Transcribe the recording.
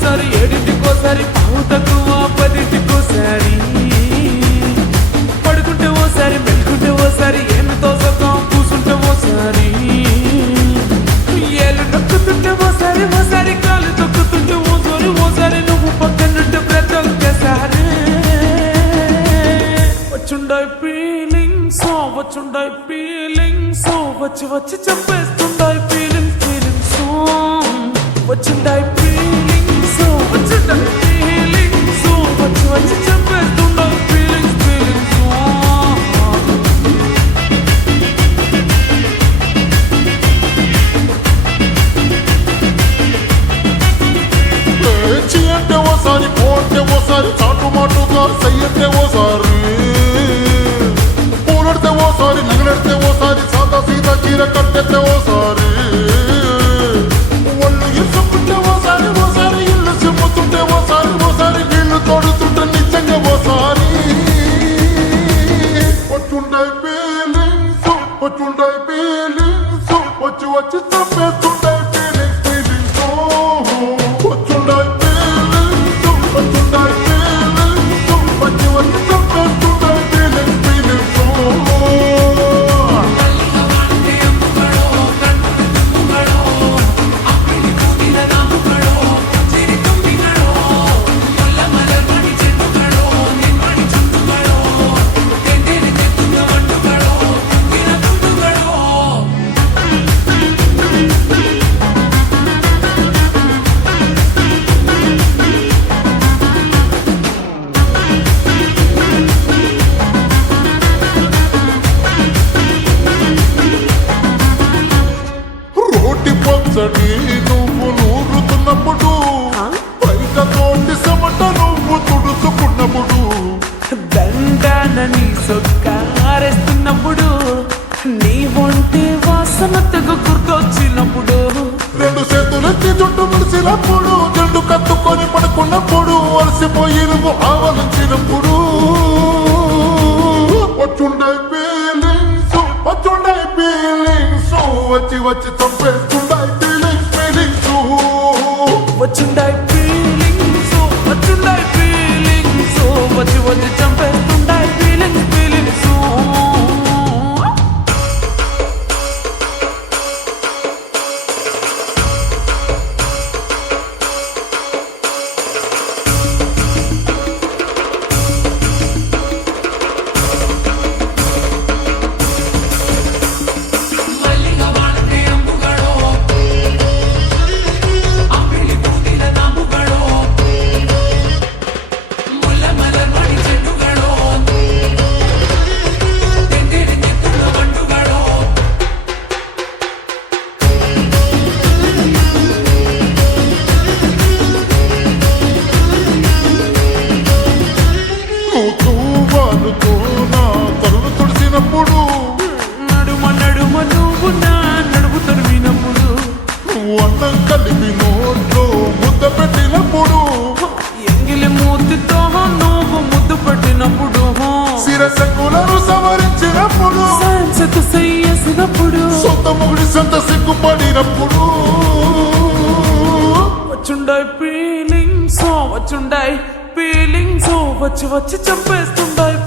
ఓసారి 7ంటికోసారి పావు తక్కువ 10ంటికోసారి పడుకుంటే ఓసారి మెలుకుంటే ఓసారి ఏమితో సొక్కం కూసుంటే ఓసారి ఏళ్ళు నొక్కుతుంటే ఓసారి ఓసారి కాలు తొక్కుతుంటే ఓసారి నువ్వు పక్కనుంటే ప్రతి ఒక్కసారి వచ్చుండాయి ఫీలింగ్స్ వచ్చుండాయి ఫీలింగ్స్ వచ్చి వచ్చి చంపేస్తుండాయి ఫీలింగ్స్ వచ్చుండాయి ఫీలింగ్స్ వచ్చుండాయి ఫీలింగ్స్ వచ్చి వచ్చి చంపేస్తుండాయి ఫీలింగ్స్ చీ అంటే ఓసారి పోతే ఓసారి చాటు మాటుగా సయ్యంటే ఓసారి పూలడితే ఓసారి నగలడితే ఓసారి సాదా సీదా చీర కట్టెత్తే ఓసారి ఒళ్ళు ఇసుకుంటే ఓసారి ఓసారి ఇల్లు సిమ్ముతుంటే ఓసారి నీళ్లు తోడుతుంటే నిజంగా ఓసారి వచ్చుంటాయి ఫీలింగ్స్ వచ్చి వచ్చి చంపేస్తుంటాయి ఫీలింగ్స్ వచ్చుంటాయి ఫీలింగ్స్ వచ్చి వచ్చి చంపేస్తుంటాయి ఫీలింగ్స్ పచ్చడి నువ్వు నూరుతున్నప్పుడు బయట తోటి సమట నువ్వు తుడుచుకున్నప్పుడు దండానని సొక్కారేస్తున్నప్పుడు నీ ఒంటి వాసన తెగ గుర్తొచ్చినప్పుడు రెండు చేతులెత్తి జుట్టు ముడిసినప్పుడు జండు కత్తుకొని పడుకున్నప్పుడు అలసిపోయి నువ్వు ఆవలించినప్పుడు వచ్చుండాయి ఫీలింగ్స్ వచ్చి వచ్చి చంపేస్తుండాయి ఫీలింగ్స్ వచ్చుండాయి ఫీలింగ్స్ వచ్చుండాయి ఫీలింగ్స్ వచ్చి వచ్చి చంపేస్తుండాయి ఫీలింగ్స్ నడుమ నువ్వు నా నడుము తరిమినప్పుడు అన్నం కలిపి నోట్లో ముద్ద పెట్టినప్పుడు ఎంగిలి మూతితో నువ్వు ముద్దు పెట్టినప్పుడు శిరసకులను సవరించినప్పుడు సైన్సెతు సయ్యేసినప్పుడు సొంత మొగుడి సొంత సిగ్గుపడినప్పుడు వచ్చుండాయి ఫీలింగ్స్ వచ్చుండాయి ఫీలింగ్స్ వచ్చి వచ్చి చంపేస్తుండాయి